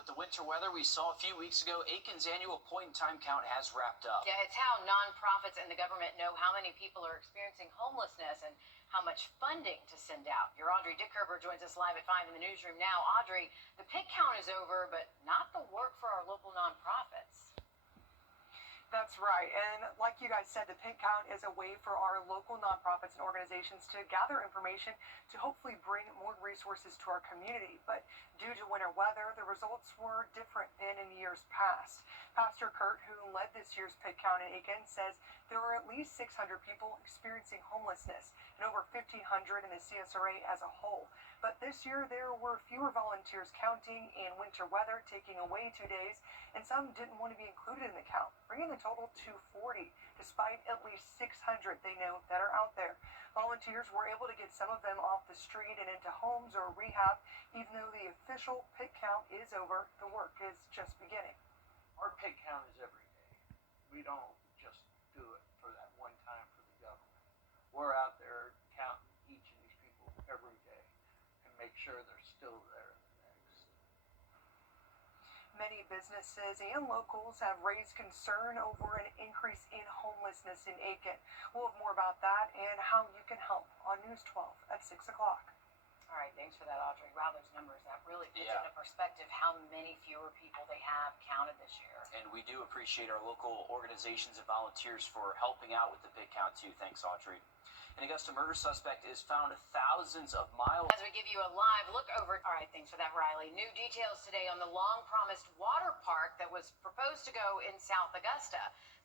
with the winter weather we saw a few weeks ago, Aiken's annual point-in-time count has wrapped up. Yeah, it's how nonprofits and the government know how many people are experiencing homelessness and how much funding to send out. Your Audrey Dickerver joins us live at 5 in the newsroom now. Audrey, the pit count is over, but not the work for our local nonprofits. That's right. And like you guys said, the pit count is a way for our local nonprofits and organizations to gather information to hopefully bring more resources to our community. But due to winter weather, the results were different than in years past. Pastor Kurt, who led this year's pit count in Aiken, says there were at least 600 people experiencing homelessness and over 1,500 in the CSRA as a whole. But this year, there were fewer volunteers counting and winter weather taking away 2 days, and some didn't want to be included in the count, bringing the total to 40, despite at least 600 they know that are out there. Volunteers were able to get some of them off the street and into homes or rehab. Even though the official pit count is over, the work is just beginning. Our pit count is every day. We don't just do it for that one time for the government. We're out there counting each of these people every day and make sure they're still there the next. Many businesses and locals have raised concern over an increase in homelessness in Aiken. We'll have more about that and how you can help on News 12 at 6 o'clock. All right, thanks for that, Audrey. Wow, those numbers, that really puts into perspective how many fewer people they have counted this year. And we do appreciate our local organizations and volunteers for helping out with the pit count, too. Thanks, Audrey. An Augusta murder suspect is found thousands of miles. As we give you a live look over, all right, thanks for that, Riley. New details today on the long-promised water park that was proposed to go in South Augusta.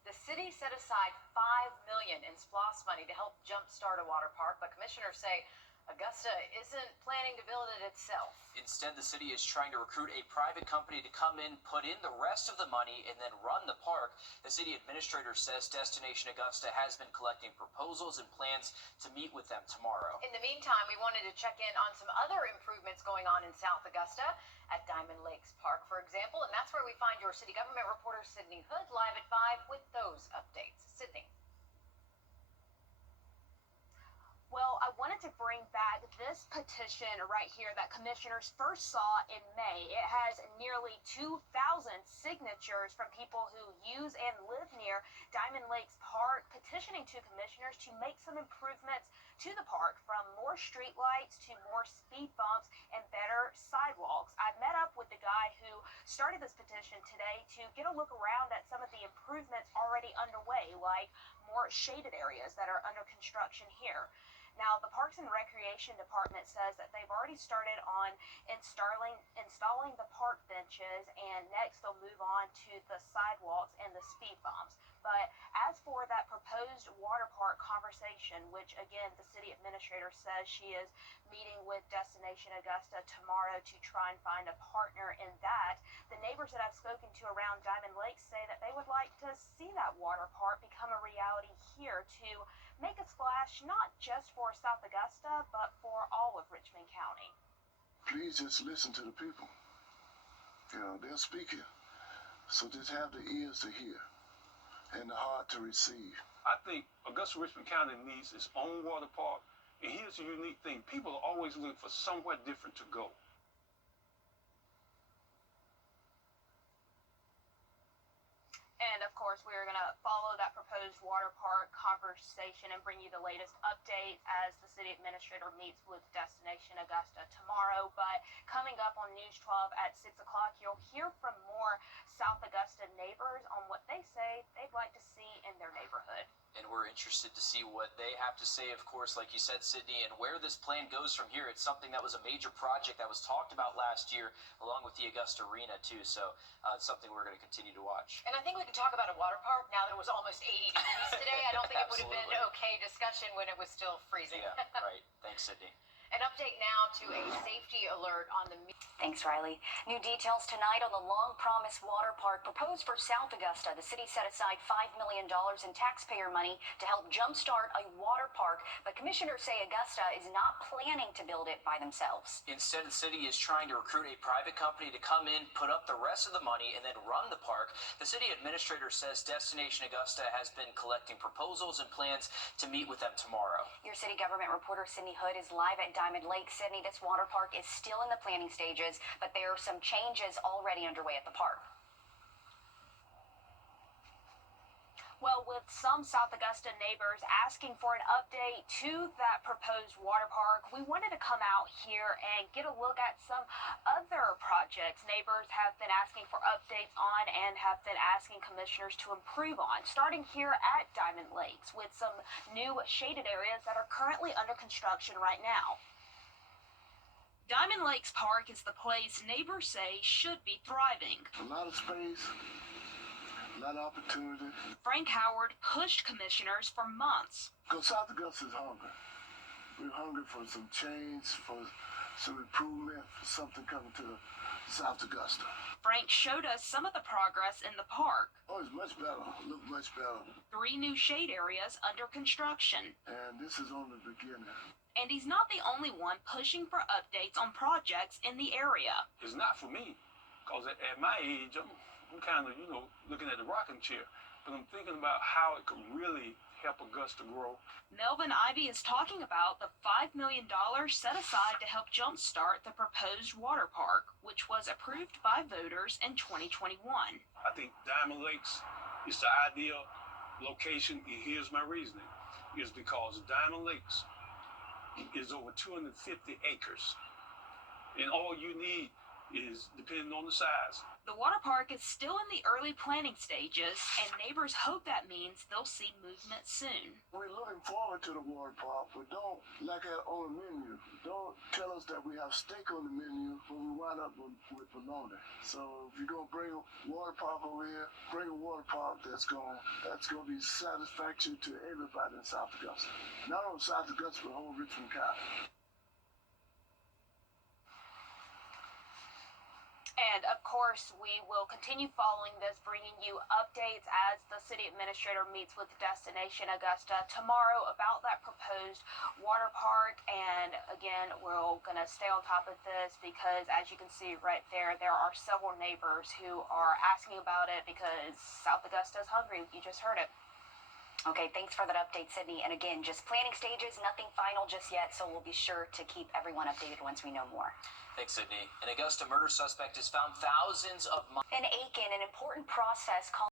The city set aside $5 million in SPLOST money to help jumpstart a water park, but commissioners say Augusta isn't planning to build it itself. Instead, the city is trying to recruit a private company to come in, put in the rest of the money, and then run the park. The city administrator says Destination Augusta has been collecting proposals and plans to meet with them tomorrow. In the meantime, we wanted to check in on some other improvements going on in South Augusta at Diamond Lakes Park, for example, and that's where we find your city government reporter, Sydney Hood, live at 5 with those updates. Sydney. Well, I wanted to bring back this petition right here that commissioners first saw in May. It has nearly 2,000 signatures from people who use and live near Diamond Lakes Park, petitioning to commissioners to make some improvements to the park, from more streetlights to more speed bumps and better sidewalks. I met up with the guy who started this petition today to get a look around at some of the improvements already underway, like more shaded areas that are under construction here. Now, the Parks and Recreation Department says that they've already started on installing the park benches, and next they'll move on to the sidewalks and the speed bumps. But as for that proposed water park conversation, which again the city administrator says she is meeting with Destination Augusta tomorrow to try and find a partner in that, the neighbors that I've spoken to around Diamond Lakes say that they would like to see that water park become a reality here to make a splash, not just for South Augusta, but for all of Richmond County. Please just listen to the people. You know, they'll speak here. So just have the ears to hear and the heart to receive. I think Augusta Richmond County needs its own water park. And here's the unique thing. People are always looking for somewhere different to go. And of course, we're going to follow that proposed water park conversation and bring you the latest update as the city administrator meets with Destination Augusta tomorrow. But coming up on News 12 at 6 o'clock, you'll hear from more South Augusta neighbors on what they say they'd like to see in their neighborhood. And we're interested to see what they have to say, of course, like you said, Sydney, and where this plan goes from here. It's something that was a major project that was talked about last year, along with the Augusta Arena, too. So it's something we're going to continue to watch. And I think we can talk about a water park now that it was almost 80 degrees today. I don't think it would have been okay discussion when it was still freezing. Yeah, right. Thanks, Sydney. An update now to a safety alert on the... Thanks, Riley. New details tonight on the long-promised water park proposed for South Augusta. The city set aside $5 million in taxpayer money to help jumpstart a water park, but commissioners say Augusta is not planning to build it by themselves. Instead, the city is trying to recruit a private company to come in, put up the rest of the money, and then run the park. The city administrator says Destination Augusta has been collecting proposals and plans to meet with them tomorrow. Your city government reporter, Sydney Hood, is live at Diamond Lake. Sydney, this water park is still in the planning stages, but there are some changes already underway at the park. Well, with some South Augusta neighbors asking for an update to that proposed water park, we wanted to come out here and get a look at some other projects neighbors have been asking for updates on and have been asking commissioners to improve on, starting here at Diamond Lakes with some new shaded areas that are currently under construction right now. Diamond Lakes Park is the place neighbors say should be thriving. A lot of space. A lot of opportunity. Frank Howard pushed commissioners for months. Because South Augusta is hungry. We're hungry for some change, for some improvement, for something coming to South Augusta. Frank showed us some of the progress in the park. Oh, it's much better. Look much better. 3 new shade areas under construction. And this is only the beginning. And he's not the only one pushing for updates on projects in the area. It's not for me, because at my age, I'm kind of, looking at the rocking chair. But I'm thinking about how it could really help Augusta grow. Melvin Ivey is talking about the $5 million set aside to help jumpstart the proposed water park, which was approved by voters in 2021. I think Diamond Lakes is the ideal location, and here's my reasoning. Is because Diamond Lakes is over 250 acres. And all you need is, depending on the size. The water park is still in the early planning stages, and neighbors hope that means they'll see movement soon. We're looking forward to the water park, but don't, like on the menu, don't tell us that we have steak on the menu when we wind up with bologna. So if you're going to bring a water park over here, bring a water park that's going to be satisfactory to everybody in South Augusta. Not only South Augusta, but whole Richmond County. And of course, we will continue following this, bringing you updates as the city administrator meets with Destination Augusta tomorrow about that proposed water park. And again, we're going to stay on top of this because, as you can see right there, there are several neighbors who are asking about it because South Augusta is hungry. You just heard it. Okay, thanks for that update, Sydney. And again, just planning stages, nothing final just yet, so we'll be sure to keep everyone updated once we know more. Thanks, Sydney. An Augusta murder suspect has found thousands of... In Aiken, an important process called